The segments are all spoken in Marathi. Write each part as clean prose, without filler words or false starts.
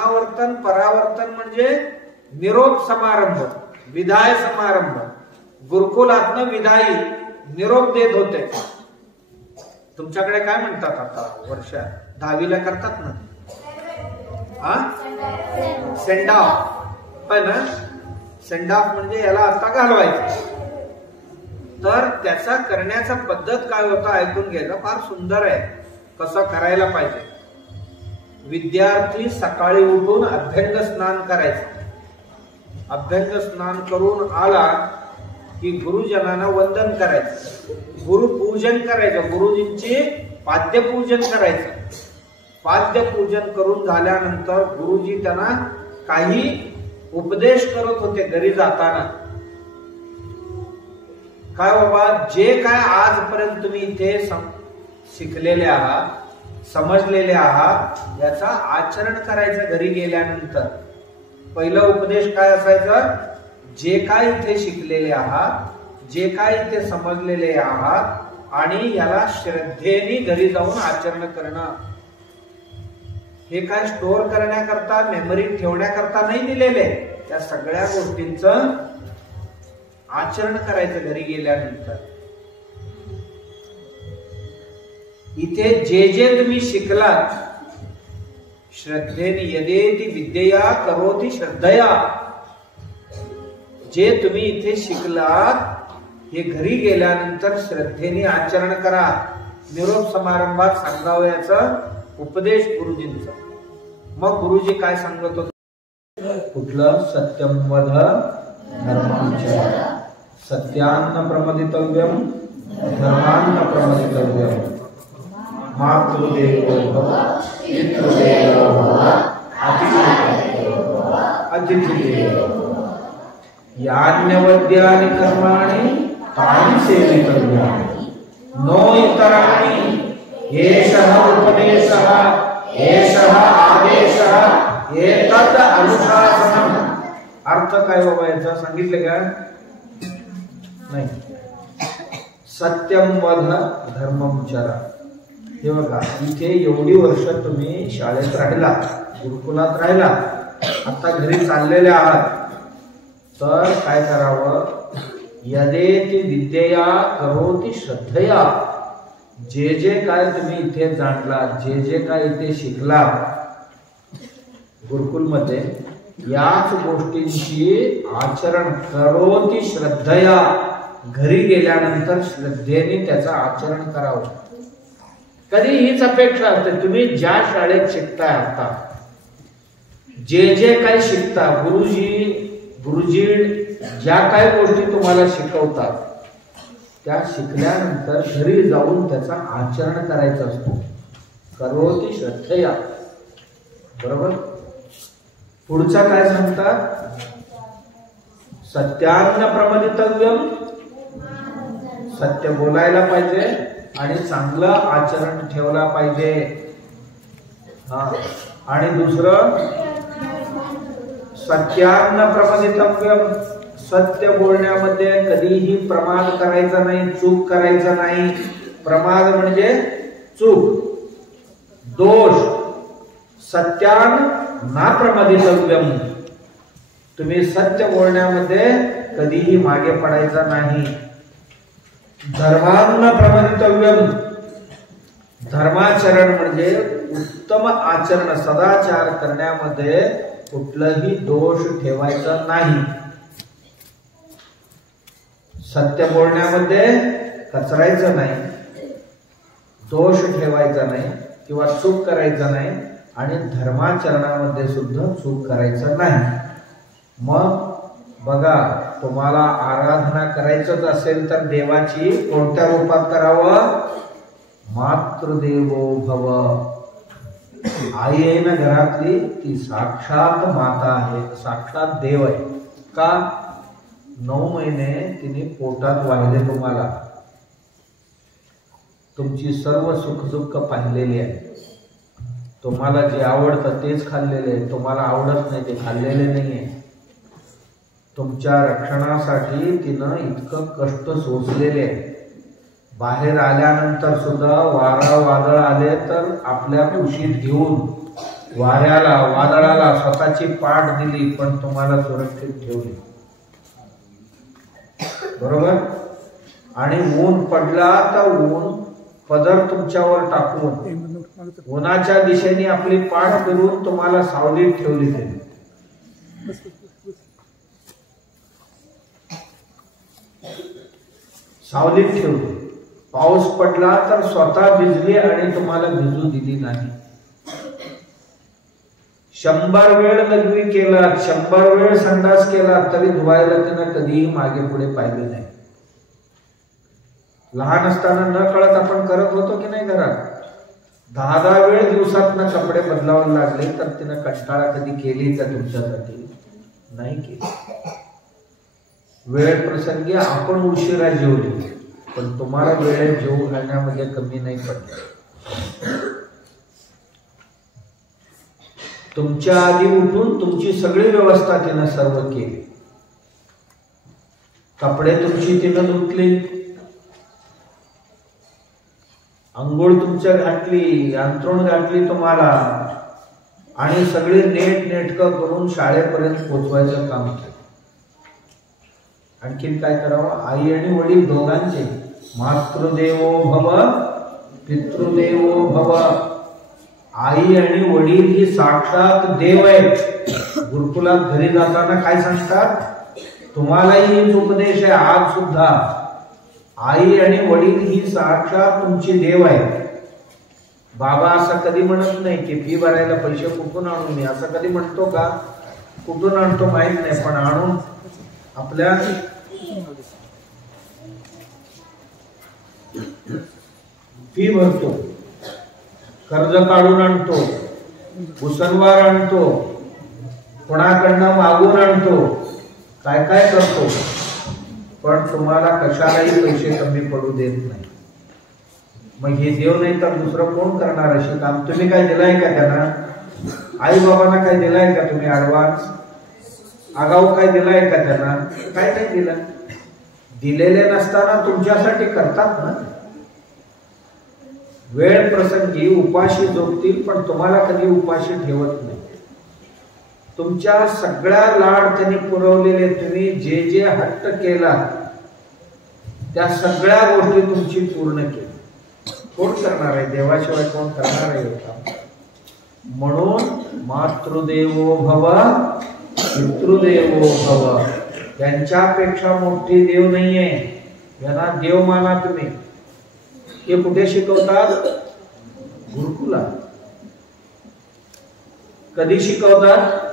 आवर्तन परावर्तन म्हणजे निरोप समारंभ, विदाय समारंभ. गुरुकुलातनं विदाई निरोप देत होते. तुमच्याकडे काय म्हणतात आता वर्षा 10वीला करतात ना, सेंड ऑफ आहे ना. सेंड ऑफ म्हणजे याला आता घालवायचं. तर त्याचा करण्याचा पद्धत काय होता ऐकून घ्यायचं, फार सुंदर आहे. कसं करायला पाहिजे. विद्यार्थी सकाळी उठून अभ्यंग स्नान करायचं. अभ्यंग स्नान करून आला की गुरुजनांना वंदन करायचं, गुरुपूजन करायचं, गुरुजींचे पाद्यपूजन करायचं. पाद्यपूजन करून झाल्यानंतर गुरुजी त्यांना काही उपदेश करत होते घरी जाताना. काय बाबा, जे काय आजपर्यंत तुम्ही इथे शिकलेले आहात, समजलेले आहात, याचा आचरण करायचं घरी गेल्यानंतर. पहिला उपदेश काय असायचं, जे काय इथे शिकलेले आहात, जे काय इथे समजलेले आहात, आणि याला श्रद्धेने घरी जाऊन आचरण करणं. हे काय स्टोअर करण्याकरता, मेमरीत ठेवण्याकरता नाही दिलेले. त्या सगळ्या गोष्टींचं आचरण करायचं घरी गेल्यानंतर. इथे जे जे तुम्ही शिकलात, श्रद्धेने यदेति विद्यया करोति श्रद्धया, जे तुम्ही इथे शिकलात हे घरी गेल्यानंतर श्रद्धेने आचरण करा. निरोप समारंभात सांगावयाचा उपदेश गुरुजींचा. मग गुरुजी काय सांगत होते, कुठलं सत्यम वद धर्मं चर, सत्यान्न प्रमदितव्यम धर्मान्न प्रमदितव्यम, मातृदेवो भव पितृदेवो भव अतिथिदेवो भव, यान्यवद्यानि कर्माणि तानि सेवितव्यानि, नो इतराणि एषः उपदेशः एषः आदेशः एतत् अनुशासनम्. अर्थ काय बाबा याचा सांगितले का नाही. सत्यम वद धर्मं चर. हे बघा, इथे एवढी वर्ष तुम्ही शाळेत राहिला, गुरुकुलात राहिला, आता घरी चाललेले आहात, तर काय करावं, यदेति विद्यया करोति श्रद्धया. जे जे काय तुम्ही इथे जाणला, जे जे काय इथे शिकला गुरुकुलमध्ये, याच गोष्टींची आचरण करोति श्रद्धया, घरी गेल्यानंतर श्रद्धेने त्याचं आचरण करावं. कधी हीच अपेक्षा असते, तुम्ही ज्या शाळेत शिकताय आता, जे जे काही शिकता, गुरुजी ज्या काही गोष्टी तुम्हाला शिकवतात, त्या शिकल्यानंतर घरी जाऊन त्याचं आचरण करायचं असतं. करोति श्रद्धया. बरोबर. पुढचा काय सांगतात, सत्यान्न प्रमदितव्यम, सत्य बोलायला पाहिजे आणि चांगलं आचरण ठेवला पाहिजे. आणि दुसरं सत्यान्न प्रमदितव्यम, सत्य बोलण्यामध्ये कधीही प्रमाद करायचा नाही, चूक करायचा नाही. प्रमाद म्हणजे चूक, दोष. सत्यान ना प्रमदितव्यम, तुम्ही सत्य बोलण्यामध्ये कधीही मागे पडायचा नाही. धर्मान्न प्रमदितव्यम, धर्माचरण म्हणजे उत्तम आचरण, सदाचार करण्यामध्ये कुठलाही दोष ठेवायचा नाही. सत्य बोलण्यामध्ये कचरायचं नाही, दोष ठेवायचा नाही किंवा चूक करायचा नाही, आणि धर्माचरणामध्ये सुद्धा चूक करायचं नाही. मग बघा, तुम्हाला आराधना करायचंच असेल तर देवाची कोणत्या रूपात करावं, मातृदेवो भव. आई आहे ना घरातली, ती साक्षात माता आहे, साक्षात देव आहे. का 9 महिने तिने पोटात वाहिले, तुम्हाला तुमची सर्व सुखदुःख पाहिलेली आहे. तुम्हाला जे आवडतं तेच खाल्लेले आहे, तुम्हाला आवडत नाही ते खाल्लेले नाहीये. तुमच्या रक्षणासाठी तिनं इतकं कष्ट सोसलेले आहे. बाहेर आल्यानंतर सुद्धा वारा वादळ आले तर आपल्या कुशीत घेऊन वाऱ्याला वादळाला स्वतःची पाठ दिली पण तुम्हाला सुरक्षित ठेवली, बरोबर. आणि ऊन पडला तर ऊन पदर तुमच्यावर टाकून उन्हाच्या दिशेने आपली पाठ फिरून तुम्हाला सावलीत ठेवली त्यांनी. सावलीत ठेवली. पाऊस पडला तर स्वतः भिजली आणि तुम्हाला भिजू दिली नाही. 100 वेळ लघवी केला, 100 वेळ संडास केला तरी धुवायला तिनं कधीही मागे पुढे पाहिले नाही. लहान असताना न कळत आपण करत होतो की नाही घरात. 10 वेळ दिवसातनं कपडे बदलावे लागले तर तिनं कंटाळा कधी केली का तुमच्यासाठी? नाही केली. वेळ प्रसंगी आपण उशिरा जेवली पण तुम्हाला वेळेत जेवू घालण्यामध्ये कमी नाही पडले. तुमच्या आधी उठून तुमची सगळी व्यवस्था तिनं सर्व केली. कपडे तुमची तिनं धुतली, अंघोळ तुमच्या घातली, अंथरूण घातली तुम्हाला आणि सगळे नेट नेटकं करून शाळेपर्यंत पोहोचवायचं काम केलं. आणखीन काय करावं? आई आणि वडील दोघांचे मातृदेवो भव पितृदेवो भव. आई आणि वडील ही साक्षात देव आहेत. गुरुकुलात घरी जाताना काय सांगतात? तुम्हालाही उपदेश आहे आज सुद्धा. आई आणि वडील ही साक्षात तुमची देव आहे. बाबा असं कधी म्हणत नाही की फी भरायला पैसे कुठून आणू मी, असं कधी म्हणतो का? कुठून आणतो माहित नाही पण आणून आपल्या फी भरतो, कर्ज काढून आणतो, उसनवार आणतो, कोणाकडनं मागून आणतो, काय काय करतो, पण तुम्हाला कशालाही पैसे कमी पडू देत नाही. मग हे देव नाही तर दुसरं कोण करणार असे काम? तुम्ही काय दिलाय का त्यांना? आई बाबांना काय दिलाय का तुम्ही ऍडव्हान्स? आगाऊ काय दिलाय का त्यांना? काय काय दिलं? दिलेले नसताना तुमच्यासाठी करतात ना. वेळ प्रसंगी उपाशी झोपतील पण तुम्हाला कधी उपाशी ठेवत नाही. तुमच्या सगळ्या लाड त्यांनी पुरवलेले, तुम्ही जे जे हट्ट केला त्या सगळ्या गोष्टी तुमची पूर्ण केली. कोण करणार आहे? देवाशिवाय कोण करणार आहे? म्हणून मातृदेवो भव पितृदेवो भव. त्यांच्यापेक्षा मोठी देव नाहीये. यांना देव माना तुम्ही. हे कुठे शिकवतात? गुरुकुलात. कधी शिकवतात?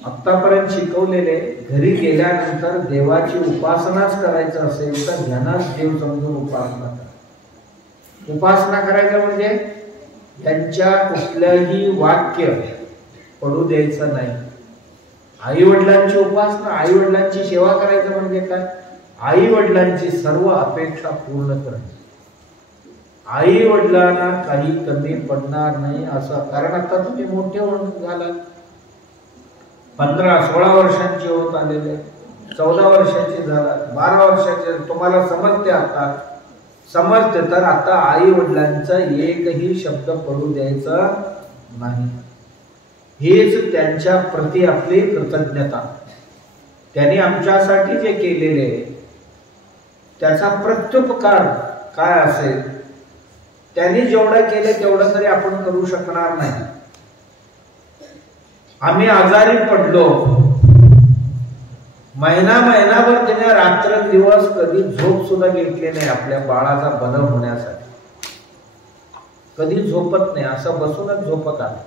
आतापर्यंत शिकवलेले. घरी गेल्यानंतर देवाची उपासनाच करायचं असेल तर ध्यानात देव समजून उपासना करा. उपासना करायचं म्हणजे त्यांच्या कुठलंही वाक्य पडू द्यायचं नाही. आई वडिलांची उपासना, आई वडिलांची सेवा करायचं म्हणजे काय? आई वडिलांची सर्व अपेक्षा पूर्ण करणे. आई वडिलांना काही कमी पडणार नाही असं. कारण आता तुम्ही मोठे होऊन झाला, 15-16 वर्षांचे होत आलेले, 14 वर्षाचे झाला, 12 वर्षाचे, तुम्हाला समजते. आता समजते तर आता आई वडिलांचा एकही शब्द पडू द्यायचा नाही. हेच त्यांच्या प्रती आपली कृतज्ञता. त्यांनी आमच्यासाठी जे केलेले त्याचा प्रत्युपकार काय असेल, त्यांनी जेवढं केले तेवढं तरी आपण करू शकणार नाही. आम्ही आजारी पडलो, महिनाभर त्याने रात्र दिवस कधी झोप सुद्धा घेतली नाही आपल्या बाळाचा बदल होण्यासाठी. कधी झोपत नाही, असं बसूनच झोपत आलं.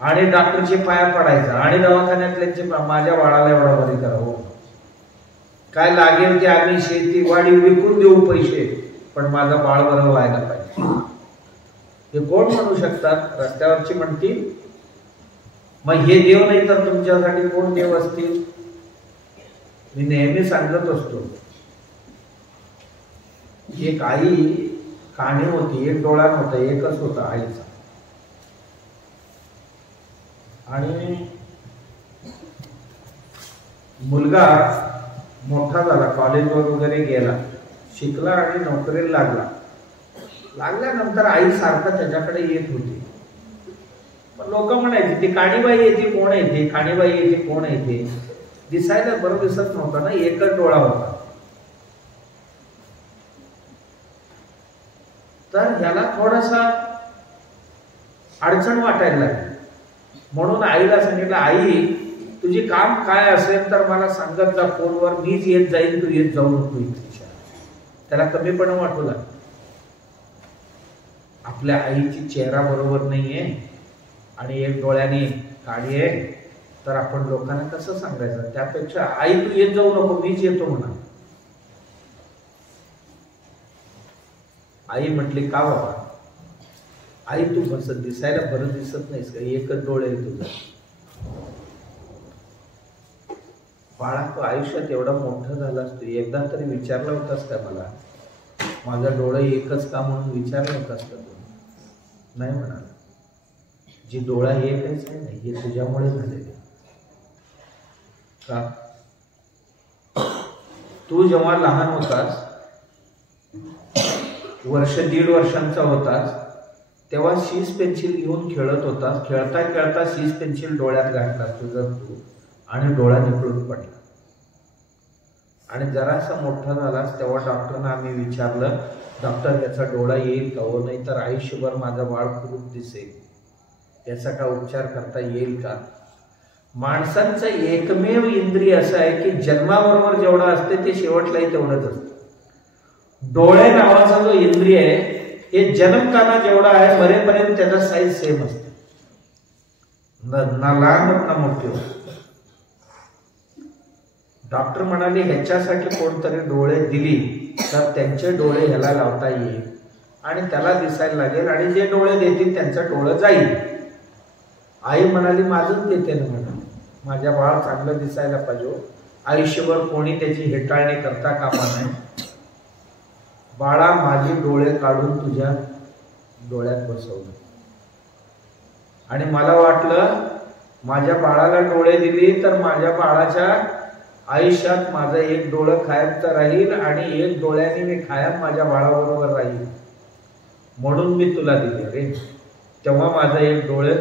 आणि डॉक्टरचे पाया पडायचा आणि दवाखान्यातल्यांचे माझ्या बाळाला एवढा बरी करा, हो काय लागेल ते आम्ही शेती वाडी विकून देऊ पैसे, पण माझं बाळ बरं व्हायला पाहिजे. हे कोण म्हणू शकतात? रस्त्यावरची म्हणतील. मग हे देव नाही तर तुमच्यासाठी कोण देव असतील? मी नेहमी सांगत असतो, एक आई काणी होती, एक डोळा नव्हता, एकच होता आईचा. आणि मुलगा मोठा झाला, कॉलेजवर वगैरे गेला, शिकला आणि नोकरीला लागला. लागल्यानंतर आई सारखं त्याच्याकडे येत होती. पण लोक म्हणायचे ती काणीबाई येते कोण येते, काणीबाई येते कोण येते. दिसायला बरं दिसत नव्हतं ना, एकच डोळा होता. तर ह्याला थोडासा अडचण वाटायला लागली. म्हणून आईला सांगितलं, आई तुझी काम काय असेल तर मला सांगत जा फोनवर, मीच येत जाईल, तू येत जाऊ नको इथे. त्याला कमीपणा वाटू लागला. आपल्या आईची चेहरा बरोबर नाहीये आणि एक डोळ्याने काळी आहे, तर आपण लोकांना कसं सांगायचं. त्यापेक्षा आई तू येत जाऊ नको, मीच येतो म्हणा. आई म्हटली का बाबा. आई तू बस दिसायला बरं दिसत नाहीस का, एकच डोळे आहे तुझं. बाळा तू आयुष्यात एवढा मोठा झालास, तू एकदा तरी विचारला होतास का मला, माझं डोळं एकच का म्हणून विचारलं होतास का तू. नाही म्हणाला. जी डोळा एकच आहे ना, हे तुझ्यामुळे झालेले. का तू जेव्हा लहान होतास, वर्ष 1.5 वर्षांचा होतास, तेव्हा शीस पेन्सिल घेऊन खेळत होतास. खेळता खेळता शीस पेन्सिल डोळ्यात घातलास तुझं तू, आणि डोळा निखळून पडला. आणि जरासा मोठा झालास तेव्हा डॉक्टरना आम्ही विचारलं, डॉक्टर याचा डोळा येईल का हो, नाही तर आयुष्यभर माझं बाळ कुरूप दिसेल, याचा का उपचार करता येईल का. माणसांचं एकमेव इंद्रिय असं आहे की जन्माबरोबर जेवढं असते ते शेवटलाही तेवढंच असतं. डोळे नावाचा जो इंद्रिय आहे हे जन्मताना जेवढा आहे मरेपर्यंत त्याचा साईज सेम असते, ना लहान होत ना मोठी होत. डॉक्टर म्हणाले ह्याच्यासाठी कोणतरी डोळे दिली तर त्यांचे डोळे ह्याला लावता येईल आणि त्याला दिसायला लागेल, आणि जे डोळे देतील त्यांचं डोळं जाईल. आई म्हणाली माझंच देते ना म्हणा, माझ्या बाळ चांगलं दिसायला पाहिजे, आयुष्यभर कोणी त्याची हेटाळणी करता कामा नये. बाळा माझे डोळे काढून तुझ्या डोळ्यात बसवलं. आणि मला वाटलं माझ्या बाळाला डोळे दिली तर माझ्या बाळाच्या आयुष्यात माझं एक डोळं कायमचं राहील आणि एक डोळ्याने मी कायम माझ्या बाळाबरोबर राहील, म्हणून मी तुला दिले रे. तेव्हा माझं एक डोळे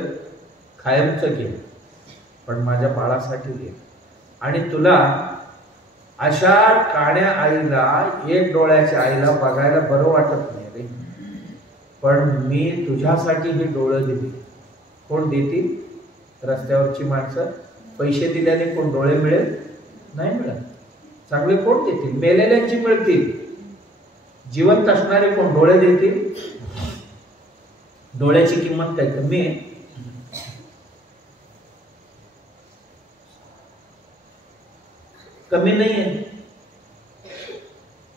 कायमचं गेलं, पण माझ्या बाळासाठी गेलं. आणि तुला अशा काण्या आईला, एक डोळ्याच्या आईला बघायला बरं वाटत नाही रे, पण मी तुझ्यासाठी ही डोळं दिली. कोण देतील? रस्त्यावरची माणसं. पैसे दिल्याने कोण डोळे मिळेल? नाही मिळत. चांगले कोण देतील? मेलेल्यांची मिळतील. जिवंत असणारे कोण डोळे देतील? डोळ्याची किंमत काय कमी आहे? कमी नाही आहे.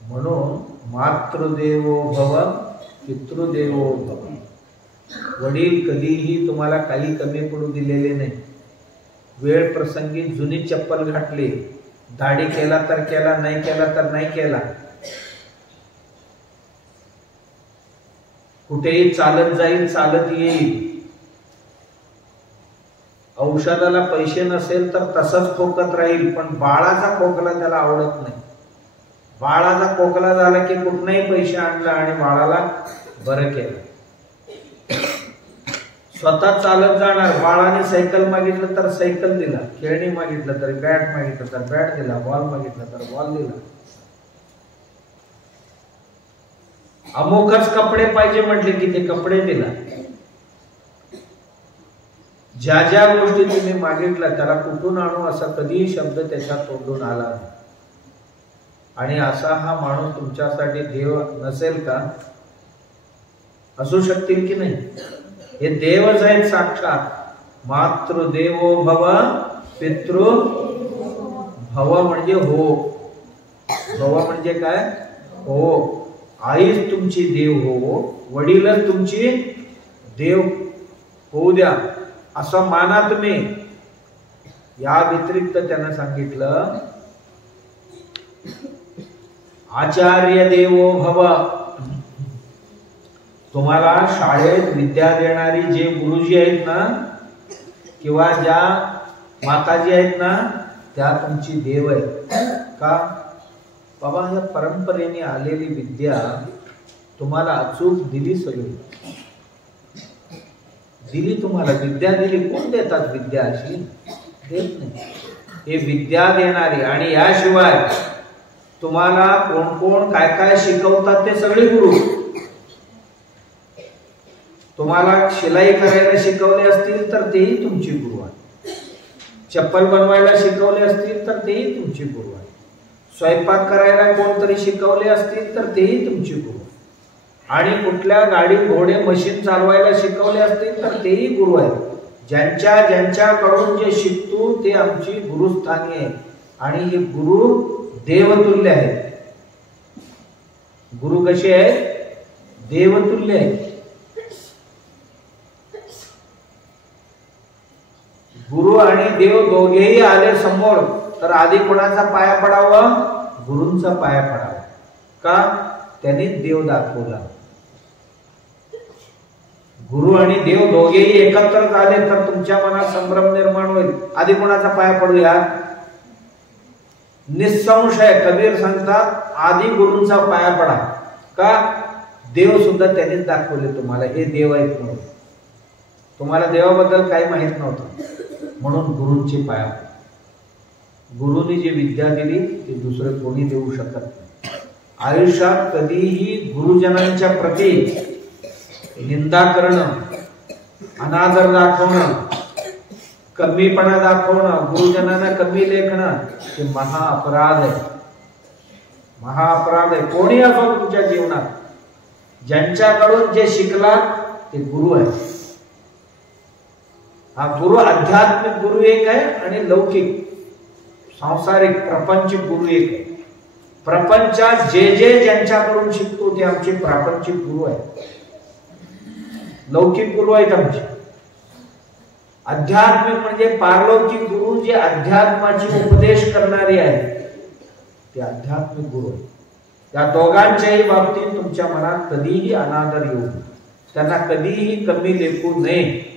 म्हणून मातृदेवो भव पितृदेवो भव. वडील कधीही तुम्हाला काही कमी पडू दिलेले नाही. वेळ प्रसंगी जुनी चप्पल घातली, दाढी केला तर केला, नाही केला तर नाही केला, कुठेही चालत जाईल, चालत येईल. औषधाला पैसे नसेल तर तसंच खोकत राहील, पण बाळाचा खोकला त्याला आवडत नाही. बाळाचा खोकला झाला की कुठलाही पैसे आणला आणि बाळाला बरं केलं. स्वतः चालत जाणार. बाळाने सायकल मागितलं तर सायकल दिला, खेळणी मागितलं तर बॅट मागितलं तर बॅट दिला, बॉल मागितलं तर बॉल दिला. अमुकच कपडे पाहिजे म्हटले की ते कपडे दिला. ज्या ज्या गोष्टी तुम्ही मागितल्या त्याला कुठून आणू असा कधीही शब्द त्याच्या तोंडून आला नाही. आणि असा हा माणूस तुमच्यासाठी देव नसेल का? असू शकतील की नाही? हे देवच आहेत साक्षात. मातृदेवो भव पितृ भव म्हणजे हो. भव म्हणजे काय? हो. आईच तुमची देव हो, वडीलच तुमची देव होऊ द्या असं माना तुम्ही. या व्यतिरिक्त त्यानं सांगितलं आचार्य देवो भव. तुम्हाला शाळेत विद्या देणारी जे गुरुजी आहेत ना, किंवा ज्या माताजी आहेत ना, त्या तुमची देव आहेत. का? बाबा ह्या परंपरेने आलेली विद्या तुम्हाला अचूक दिली सगळी. दिली तुम्हाला विद्या दिली. कोण देतात विद्या अशी? देत नाही. हे विद्या देणारी. आणि याशिवाय तुम्हाला कोण कोण काय काय शिकवतात ते सगळे गुरु. तुम्हाला शिलाई करायला शिकवले असतील तर तेही तुमची गुरु आहे. चप्पल बनवायला शिकवले असतील तर तेही तुमची गुरु आहे. स्वयंपाक करायला कोणतरी शिकवले असतील तर तेही तुमची गुरु. आणि कुठल्या गाडी घोडे मशीन चालवायला शिकवले असतील तर तेही गुरु आहेत. ज्यांच्याकडून जे शिकतो ते आमची गुरुस्थानी आहे. आणि हे गुरु देवतुल्य आहेत. गुरु कसे आहेत? देवतुल्य आहेत. गुरु आणि देव दोघेही आले समोर तर आधी कोणाचा पाया पडावा? गुरूंचा पाया पडावा. का? त्यांनी देव दाखवला. गुरु आणि देव दोघेही एकत्र झाले तर तुमच्या मनात संभ्रम निर्माण होईल. आधी कोणाचा पाया पडूया? निसंशय कबीर सांगतात आधी गुरूंचा पाया पडा. का? देव सुद्धा त्यांनीच दाखवले तुम्हाला, हे देव आहेत म्हणून. तुम्हाला देवाबद्दल काही माहित नव्हतं म्हणून गुरूंची पाया पडा. गुरुनी जी विद्या दिली ती दुसरं कोणी देऊ शकत नाही. आयुष्यात कधीही गुरुजनांच्या प्रती निंदा करणं, अनादर दाखवणं, कमीपणा दाखवणं, गुरुजनांना कमी लेखणं हे महाअपराध आहे. महाअपराध आहे. कोणी असो तुमच्या जीवनात, ज्यांच्याकडून जे शिकला ते गुरु आहे. हा गुरु आध्यात्मिक गुरु एक आहे आणि लौकिक सांसारिक प्रापंचिक गुरु एक आहे. प्रपंचात जे ज्यांच्याकडून शिकतो ते आमचे प्रापंचिक गुरु आहेत. लौकिक गुरु आहेत आमचे. आध्यात्मिक म्हणजे पारलौकिक गुरु जे अध्यात्माची उपदेश करणारे आहेत ते आध्यात्मिक गुरु आहेत. या दोघांच्याही बाबतीत तुमच्या मनात कधीही अनादर येऊ, त्यांना कधीही कमी लेखू नये.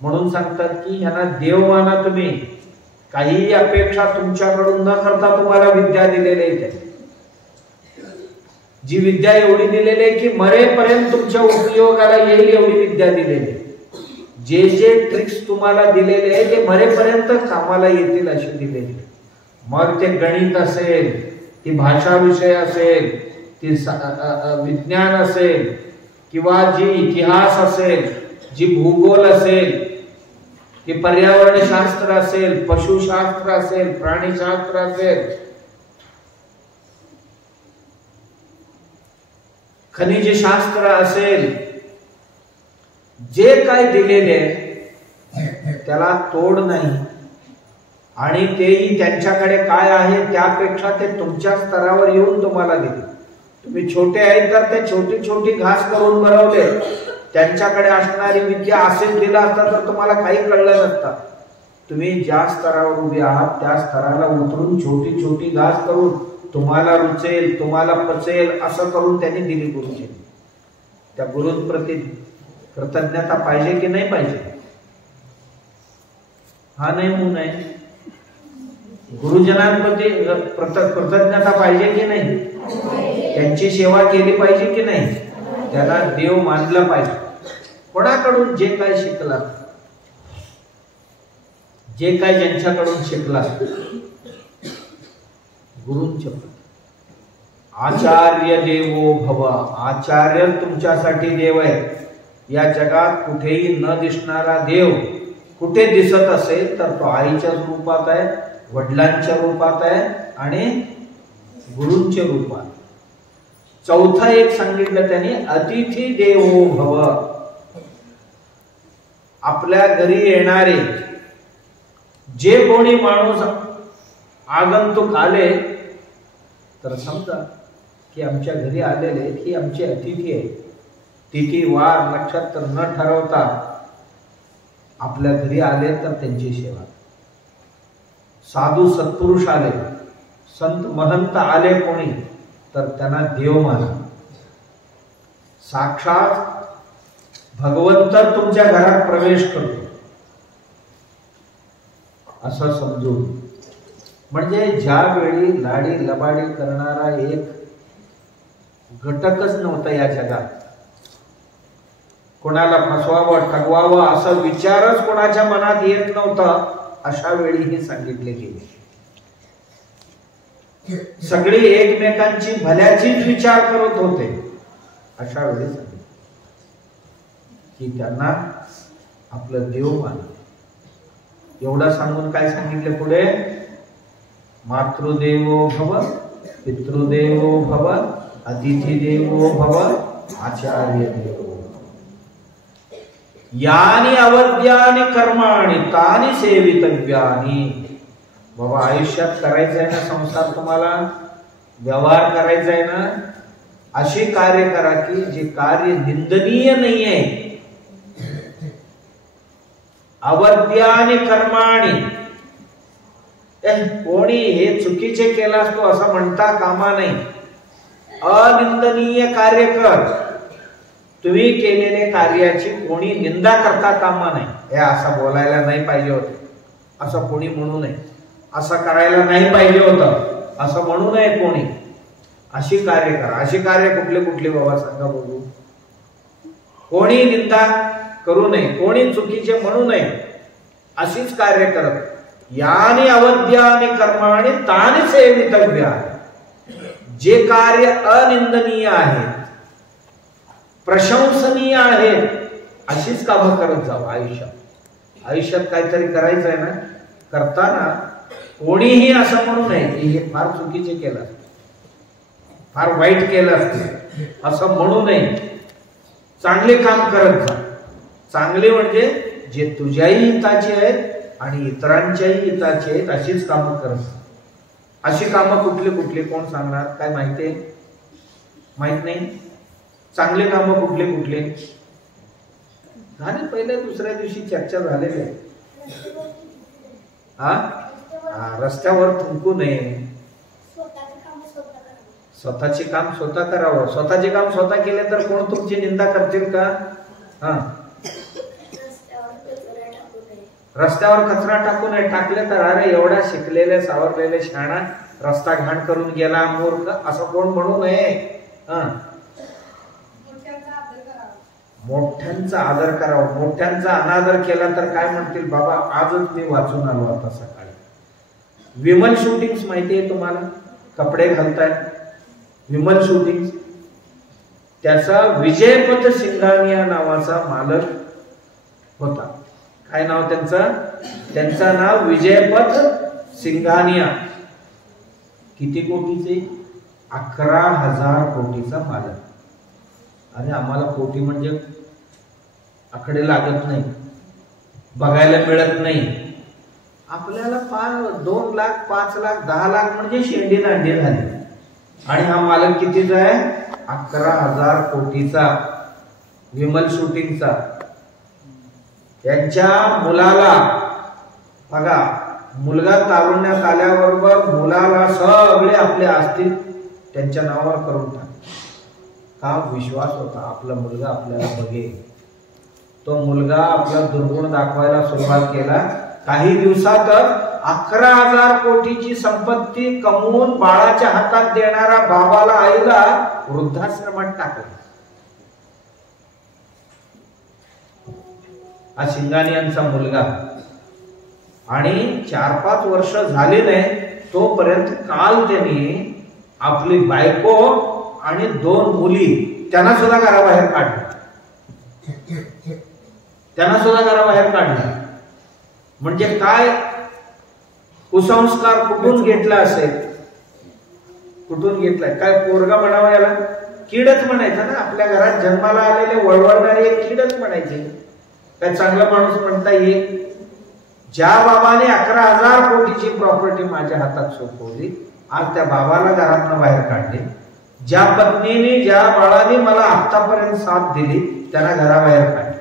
म्हणून सांगतात की यांना देव माना तुम्ही. काही अपेक्षा तुमच्याकडून न करता तुम्हाला विद्या दिलेली आहे. जी विद्या एवढी दिलेली आहे की मरेपर्यंत तुमच्या उपयोगाला येईल एवढी विद्या दिलेली आहे. जे ट्रिक्स तुम्हाला दिलेले आहे ते मरेपर्यंत कामाला येतील अशी दिलेली आहे. मग ते गणित असेल, ती भाषा विषय असेल, ती विज्ञान असेल, किंवा जी इतिहास असेल, जी भूगोल असेल, की पर्यावरणशास्त्र असेल, पशुशास्त्र असेल, प्राणीशास्त्र असेल, खनिजशास्त्र असेल, जे काय दिलेले त्याला तोड नाही. आणि तेही त्यांच्याकडे काय आहे त्यापेक्षा ते तुमच्या स्तरावर येऊन तुम्हाला दिले. तुम्ही छोटे आहेत तर ते छोटी छोटी घास करून बनवले. त्यांच्याकडे असणारी विद्या असेल दिला असता तर तुम्हाला काही कळलं नसतं. तुम्ही ज्या स्तरावर उभे आहात त्या स्तराला उतरून छोटी छोटी घास करून तुम्हाला रुचेल, तुम्हाला पचेल असं करून त्यांनी दिली गुरुजी. त्या गुरूंप्रती कृतज्ञता पाहिजे की नाही पाहिजे? हा नाही म्हणून आहे. गुरुजनांप्रती कृतज्ञता पाहिजे की नाही? त्यांची सेवा केली पाहिजे की नाही? त्याला देव मानलं पाहिजे. कोणाकडून जे काय शिकला, जे काय ज्यांच्याकडून शिकला, गुरूंच्या आचार्य देवो भव. आचार्य तुमच्यासाठी देव आहे. या जगात कुठेही न दिसणारा देव कुठे दिसत असेल तर तो आईच्या रूपात आहे, वडिलांच्या रूपात आहे आणि गुरूंच्या रूपात. चौथं एक सांगितलं त्यांनी, अतिथी देवो भव. आपल्या घरी येणारे जे कोणी माणूस आगंतुक आले तर समजा की आमच्या घरी आलेले ही आमचे अतिथी आहे. तिथी वार नक्षत्र न ठरवता आपल्या घरी आले तर त्यांची सेवा. साधू सत्पुरुष आले, संत महंत आले कोणी तर त्यांना देव माना. साक्षात भगवंत तुमच्या घरात प्रवेश करतो असं समजून. म्हणजे ज्यावेळी लाडी लबाडी करणारा एक घटकच नव्हता या जगात, कोणाला फसवावं ठगवावं असा विचारच कोणाच्या मनात येत नव्हता, अशा वेळी हे सांगितले गेले. सगळे एकमेकांची भल्याचीच विचार करत होते. अशा वेळी सांगितले की त्यांना आपलं देव माना. एवढं सांगून काय सांगितले पुढे? मातृदेवो भव, पितृदेवो भव, अतिथी देवो भव, आचार्य देवो. यानी अवद्यानि कर्माणि तानि सेवितव्यानि. बाबा आयुष्यात करायचं आहे ना संसार, तुम्हाला व्यवहार करायचा आहे ना, अशी कार्य करा की जे कार्य निंदनीय नाही आहे. अवद्यानि कर्माणि, कोणी हे चुकीचे केलास तो असं म्हणता कामा नाही. अनिंदनीय कार्य कर. तुम्ही केलेले कार्याची कोणी निंदा करता कामा नाही. हे असं बोलायला नाही पाहिजे होतं, असं कोणी म्हणू नये. असं करायला नाही पाहिजे होतं असं म्हणू नये कोणी. अशी कार्य करा. अशी कार्य कुठले कुठले बाबा सांगा बघू. कोणी निंदा करू नये, कोणी चुकीचे म्हणू नये, अशीच कार्य करत. यानी अवद्यानि कर्माणि तानि सेवितव्यानि. जे कार्य अनिंदनीय आहेत, प्रशंसनीय आहेत, अशीच कामं करत जावं आयुष्यात. आयुष्यात काहीतरी करायचं आहे ना, करताना कोणीही असं म्हणू नये की हे फार चुकीचे केलं, फार वाईट केलं असते, असं म्हणू नये. चांगले काम करत जा. चांगले म्हणजे जे तुझ्याही हिताचे आहेत आणि इतरांच्याही हिताचे आहेत, अशीच कामं करत. अशी कामं कुठली कुठली कोण सांगणार? काय माहितीये? माहित नाही. चांगले कामं कुठले कुठले झाले? पहिल्या दुसऱ्या दिवशी चर्चा झालेली आहे. रस्त्यावर थुंकू नये. स्वतःचे काम स्वतः करावं. स्वतःचे काम स्वतः केले तर कोण तुमची निंदा करतील का? रस्त्यावर कचरा टाकू नये. टाकले तर अरे एवढ्या शिकलेले सावरलेले शहाणा रस्ता घाण करून गेला मूर्ख, असं कोण म्हणू नये. मोठ्यांचा आदर करावा. मोठ्यांचा अनादर केला तर काय म्हणतील? बाबा आजच मी वाचून आलो आता सकाळी. विमल शूटिंग माहितीये तुम्हाला? कपडे घालताय विमल शूटिंग. त्याचा विजयपथ सिंघानिया नावाचा मालक होता. काय नाव त्यांचं? त्यांचं नाव विजयपथ सिंघानिया. किती कोटीचे? 11,000 कोटीचा मालक. अरे आम्हाला कोटी म्हणजे आकडे लागत नाही, बघायला मिळत नाही. आपल्याला 2 लाख 5 लाख 10 लाख म्हणजे शेंडी दांडी झाली. आणि हा मालक कितीचा आहे? 11,000 कोटीचा, विमल शूटिंगचा. त्यांच्या मुलाला बघा, मुलगा तारुण्यात आल्याबरोबर मुलाला सगळे आपले आस्ती त्यांच्या नावावर करून टाकले. का? विश्वास होता आपला मुलगा आपल्याला बघेल. तो मुलगा आपला दुर्गुण दाखवायला सुरुवात केला. काही दिवसातच 11,000 कोटीची संपत्ती कमवून बाळाच्या हातात देणारा बाबाला आईला वृद्धाश्रमात टाकला. हा सिंघानियांचा मुलगा. आणि 4-5 वर्ष झाले नाही तोपर्यंत काल त्यांनी आपली बायको आणि 2 मुली त्यांना सुद्धा घराबाहेर काढलं. त्यांना सुद्धा घराबाहेर काढलं. म्हणजे काय कुसंस्कार कुठून घेतला असेल? कुठून घेतलाय? काय पोरगा म्हणावं याला? कीडच म्हणायचं ना. आपल्या घरात जन्माला आलेले वळवळणारे एक कीडच म्हणायचे. काय चांगला माणूस म्हणता येईल? ज्या बाबाने 11,000 कोटीची प्रॉपर्टी माझ्या हातात सोपवली, आज त्या बाबाला घरातनं बाहेर काढले. ज्या पत्नीने ज्या बाळाने मला आतापर्यंत साथ दिली त्यांना घराबाहेर काढले.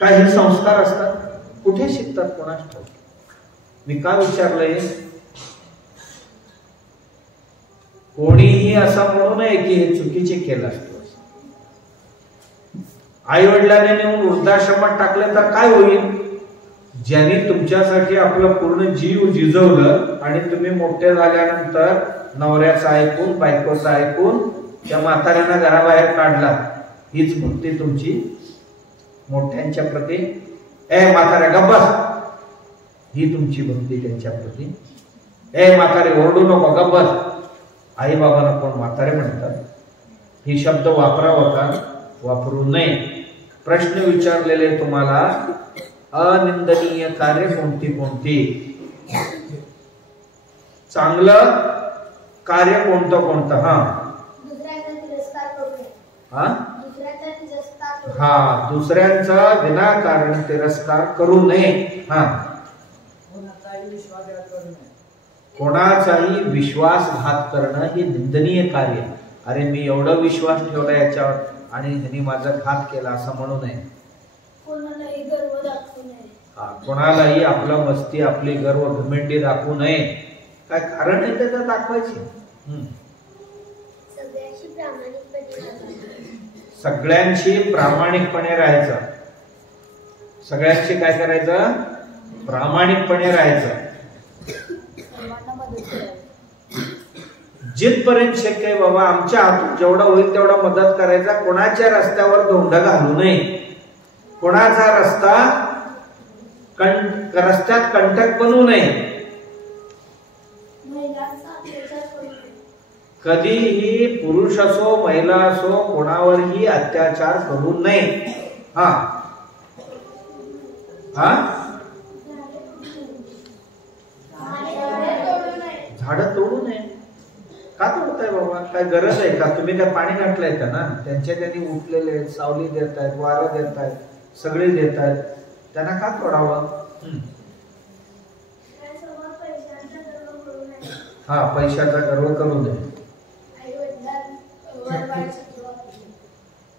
काय हे संस्कार असतात? कुठे शिकतात कोणास ठाऊक. मी का विचारलंय? कोणीही असं म्हणू नये की हे चुकीचे केलं असतं. आई वडिलांनी नेऊन वृद्धाश्रमात टाकलं तर काय होईल? ज्यांनी तुमच्यासाठी आपलं पूर्ण जीव जिजवलं आणि तुम्ही मोठे झाल्यानंतर नवऱ्याचं ऐकून बायकोचं ऐकून त्या म्हाताऱ्यांना घराबाहेर काढला, हीच भक्ती तुमची मोठ्यांच्या प्रती. ए म्हाताऱ्या गब्बस, ही तुमची भक्ती त्यांच्या प्रती. ए म्हातारे ओरडू नको गब्बस. आई बाबांना कोण म्हातारे म्हणतात? ही शब्द वापरावा का, वापरू नये. प्रश्न विचारलेले तुम्हाला, अनिंदनीय कार्य कोणती कोणती, चांगलं कार्य कोणतं कोणतं? हा, दुसऱ्यांचा विनाकारण तिरस्कार करू नये. हा, कोणाचाही विश्वासघात करणं हे निंदनीय कार्य. अरे मी एवढा विश्वास ठेवला याच्यावर आणि ह्यांनी माझा घात केला असं म्हणू नये. कोणालाही आपला मस्ती, आपली गर्व, घमेंडी दाखवू नये. काय कारण आहे त्याचं दाखवायची? सगळ्यांशी प्रामाणिकपणे राहायचं. सगळ्यांशी काय करायचं? प्रामाणिकपणे राहायचं. जिथपर्यंत शक्य आहे बाबा आमच्या हातून जेवढा होईल तेवढा मदत करायचा. कोणाच्या रस्त्यावर धोंडा घालू नये. कोणाचा रस्त्यात कंटक बनवू नये. कधीही पुरुष असो महिला असो कोणावरही अत्याचार करू नये. हा हा, झाडं तोडू नये. का तोडताय बाबा? काय गरज आहे का? तुम्ही काय पाणी घातलंय का ना? त्यांच्या त्यांनी उठलेले आहेत, सावली देत आहेत, वारं देत आहेत, सगळे देत आहेत, त्यांना का तोडावं? हा, पैशाचा गर्व करू नये.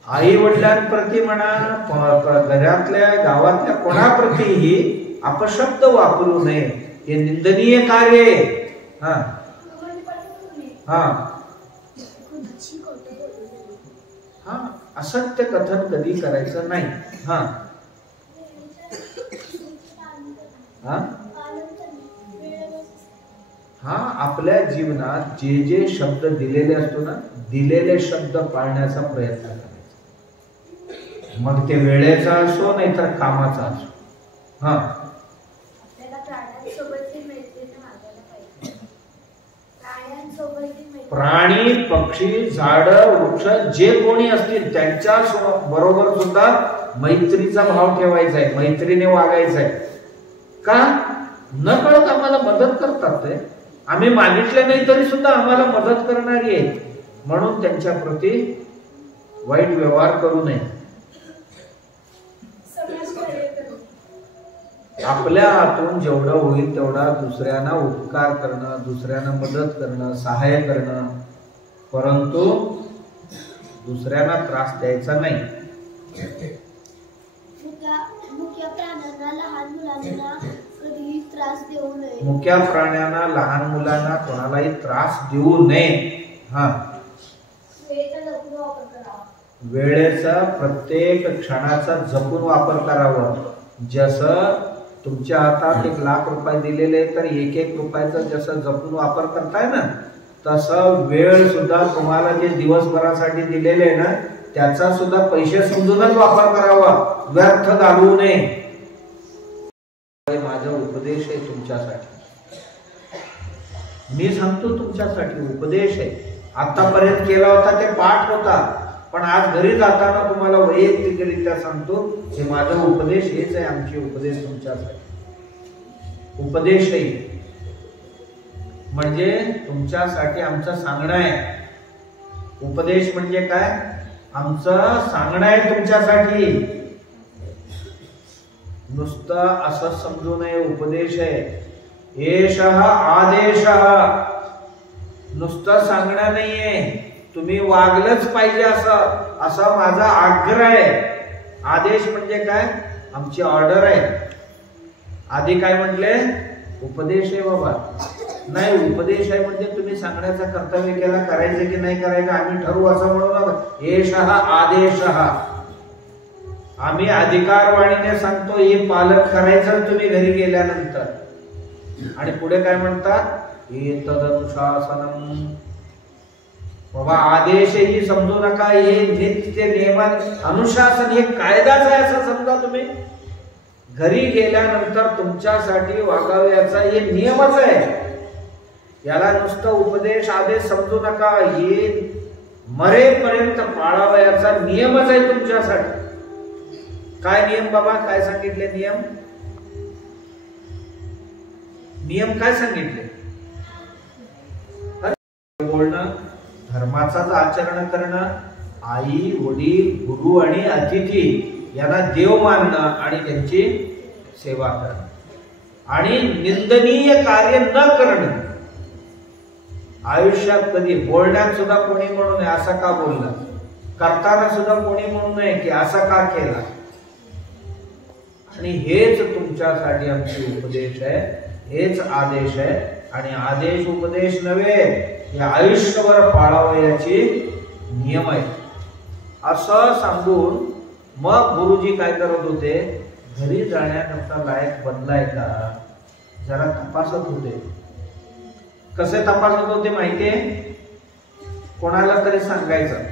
आई वडिलांप्रती म्हणा, घरातल्या गावातल्या कोणाप्रतीही अपशब्द वापरू नये. हे निंदनीय कार्य. हा हा हा, असत्य कथन कधी करायचं नाही. हा हा हा, आपल्या जीवनात जे जे शब्द दिलेले असतो ना, दिलेले शब्द पाळण्याचा प्रयत्न करायचा. मग ते वेळेचा असो नाहीतर कामाचा असो. हा, प्राणी, पक्षी, झाड, वृक्ष जे कोणी असतील त्यांच्या बरोबर सुद्धा मैत्रीचा भाव ठेवायचा आहे. मैत्रीने वागायचं आहे. का? न कळत आम्हाला मदत करतात ते. आम्ही मागितले नाही तरी सुद्धा आम्हाला मदत करणारी आहे. म्हणून त्यांच्या प्रती वाईट व्यवहार करू नये. आपल्या हातून जेवढं होईल तेवढा दुसऱ्यांना उपकार करणं, दुसऱ्यांना मदत करणं, सहाय्य करणं, परंतु दुसऱ्यांना त्रास द्यायचा नाही. मुक्या प्राण्यांना, लहान मुलांना कधीही त्रास देऊ नये. मुक्या प्राण्यांना, लहान मुलांना कोणालाही त्रास देऊ नये. हा, वेळेचा प्रत्येक क्षणाचा जपून वापर करावा. जसं तुमच्या हातात 1 लाख रुपये दिलेले तर 1-1 रुपयाचा जसं जपून वापर करताय ना, तसं वेळ सुद्धा तुम्हाला जे दिवसभरासाठी दिलेले आहे ना त्याचा सुद्धा पैसे समजूनच वापर करावा. व्यर्थ घालवू नये. माझा उपदेश आहे तुमच्यासाठी. मी सांगतो तुमच्यासाठी उपदेश आहे. आतापर्यंत केला होता ते पाठ होता, पण आज घरी जाताना तुम्हाला वैयक्तिकरित्या सांगतो, हे माझा उपदेश हेच आहे. आमची उपदेश तुमच्यासाठी. उपदेश आहे म्हणजे तुमच्यासाठी आमचं सांगणं आहे. उपदेश म्हणजे काय? आमचं सांगणं आहे तुमच्यासाठी. नुसतं असं समजू नये उपदेश आहे. एषः आदेशः, नुसतं सांगणं नाहीये. तुम्ही वागलंच पाहिजे असं माझा आग्रह आहे. आदेश म्हणजे काय? आमची ऑर्डर आहे. आधी काय म्हटले? उपदेश आहे बाबा. नाही, उपदेश आहे म्हणजे तुम्ही सांगण्याचा कर्तव्य केला, करायचं की नाही करायचं आम्ही ठरवू असं म्हणू नका. एषः आदेशः, आम्ही अधिकारवाणीने सांगतो, हे पालन करायचं तुम्ही घरी गेल्यानंतर. आणि पुढे काय म्हणतात? एतदनुशासनम, बाबा आदेशही समजू नका, हे नित्य नियमान अनुशासन हे कायदाच आहे असं समजा तुम्ही. घरी गेल्यानंतर तुमच्यासाठी वागावयाचा हे नियमच आहे. याला नुसतं उपदेश आदेश समजू नका, हे मरेपर्यंत पाळावयाचा नियमच आहे तुमच्यासाठी. काय नियम बाबा, काय सांगितले नियम? नियम काय सांगितले? बोलणं, धर्माचाच आचरण करणं, आई वडील गुरु आणि अतिथी यांना देव मानणं आणि त्यांची सेवा करणं, आणि निंदनीय कार्य न करणं. आयुष्यात कधी बोलण्यात सुद्धा कोणी म्हणू नये असं का बोलला, करताना सुद्धा कोणी म्हणू नये की असं का केला. आणि हेच तुमच्यासाठी आमचे उपदेश आहे, हेच आदेश आहे. आणि आदेश उपदेश नव्हे, हे आयुष्यभर पाळावयाची नियम आहे असं सांगून मग गुरुजी काय करत होते, घरी जाण्याकरता लायक बनलाय का जरा तपासत होते. कसे तपासत होते माहितीये? कोणाला तरी सांगायचं,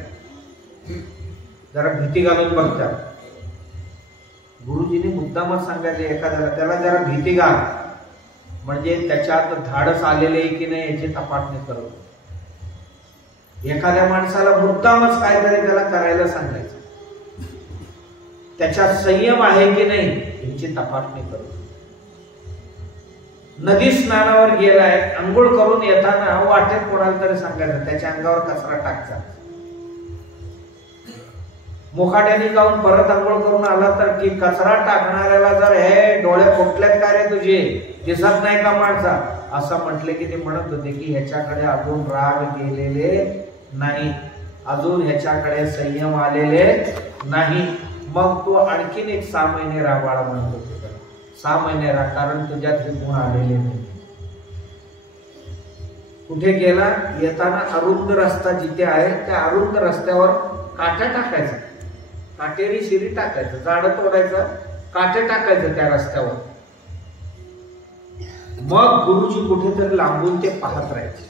जरा भीती घालून बघतात. गुरुजीने मुद्दामच सांगायचे एखाद्याला, त्याला जरा भीती घाल, म्हणजे त्याच्यात धाडस आलेले की नाही याची तपासणी करत. एखाद्या माणसाला मुद्दामच काहीतरी त्याला करायला सांगायचं, त्याच्यात संयम आहे की नाही याची तपासणी करत. नदी स्नानावर गेलाय, अंघोळ करून येताना वाटेत कोणाला तरी सांगायचं त्याच्या अंगावर कचरा टाकचा. मुखाट्याने जाऊन परत अंघोळ करून आला तर की कचरा टाकणाऱ्याला जर हे डोळे फुटलेत का रे तुझे, दिसत नाही का माणसा, असं म्हटले की ते म्हणत होते की ह्याच्याकडे अजून राग गेलेले नाही, अजून ह्याच्याकडे संयम आलेले नाही. मग तू आणखीन एक 6 महिने राबाळा म्हणत होते, 6 महिने राहा, कारण तुझ्यात हे गुण आलेले नाही. कुठे गेला, येताना अरुंद रस्ता जिथे आहे त्या अरुंद रस्त्यावर काट्या टाकायचा, काटेरी शिरी टाकायचं, झाडं तोडायचं, काटे टाकायचं त्या रस्त्यावर. मग गुरुजी कुठेतरी लांबून ते पाहत राहायचे.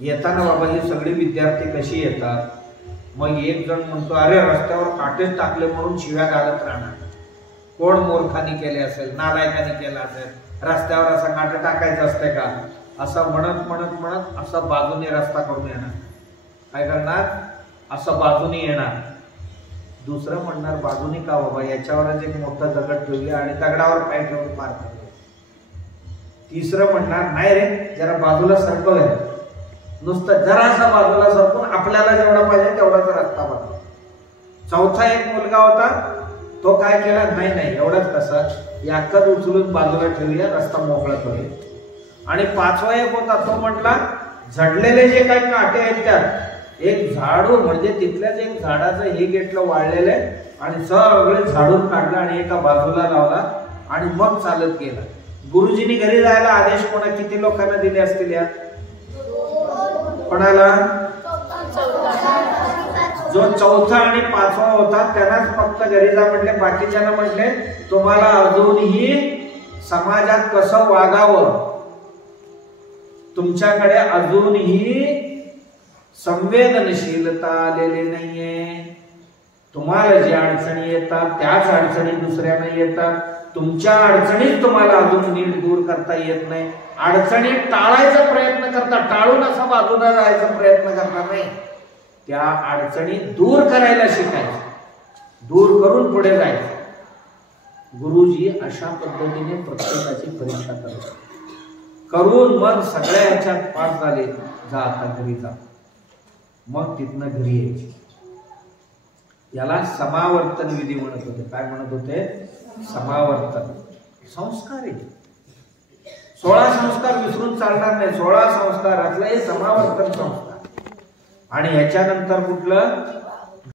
येताना बाबा ही सगळी विद्यार्थी कशी येतात, मग एक जण म्हणतो अरे रस्त्यावर काटेच टाकले म्हणून शिव्या घालत राहणार, कोण मूर्खानी केले असेल, नालायकानी केला असेल, रस्त्यावर असं काटे टाकायचं असते का, असं म्हणत म्हणत म्हणत असं बाजूने रस्ता करून येणार. काय करणार, असं बाजूने येणार. दुसरं म्हणणार बाजूने का बाबा, याच्यावरच एक मोठं दगड ठेवले आणि दगडावर पाय ठेवून पार करतो. तिसरं म्हणणार नाही रे, जरा बाजूला सरकवूया, नुसतं जरासा बाजूला सरकून आपल्याला जेवढा पाहिजे तेवढाच रस्ता बनवा. चौथा एक मुलगा होता, तो काय केला, नाही नाही एवढंच कसं, याकच उचलून बाजूला ठेवूया, रस्ता मोकळा करूया. आणि 5वा एक होता, तो म्हटला झडलेले जे काही काटे आहेत त्यात एक झाडू, म्हणजे तिथल्याच एक झाडाचं हे घेतलं वाळलेलं आणि सगळे झाडून काढलं आणि एका बाजूला लावला आणि मग चालत गेला. गुरुजींनी घरी जायला आदेश कोणा किती लोकांना दिले असतील या, कोणाला? जो 4था आणि 5वा होता त्यांनाच फक्त घरी जा म्हटले, बाकीच्यांना म्हटले तुम्हाला अजूनही समाजात कसं वागावं, तुमच्याकडे अजूनही संवेदनशीलता आलेली नाहीये. तुम्हाला ज्या अडचणी येतात त्याच अडचणी दुसऱ्यांना येतात, तुमच्या अडचणीत तुम्हाला अजून नीट दूर करता येत नाही. अडचणी टाळायचा प्रयत्न करता, टाळून असा बाजूला राहायचा प्रयत्न करता नाही, त्या अडचणी दूर करायला शिकायचं, दूर करून पुढे जायचं. गुरुजी अशा पद्धतीने प्रत्येकाची परीक्षा करतात, करून मग सगळ्या ह्याच्यात पास झाले, जा आता घरी जा. मग तिथनं घरी यायची. याला समावर्तन विधी म्हणत होते. काय म्हणत होते? समावर्तन. संस्कार आहे, 16 संस्कार विसरून चालणार नाही. 16 संस्कारातलं हे समावर्तन संस्कार. आणि ह्याच्यानंतर कुठलं?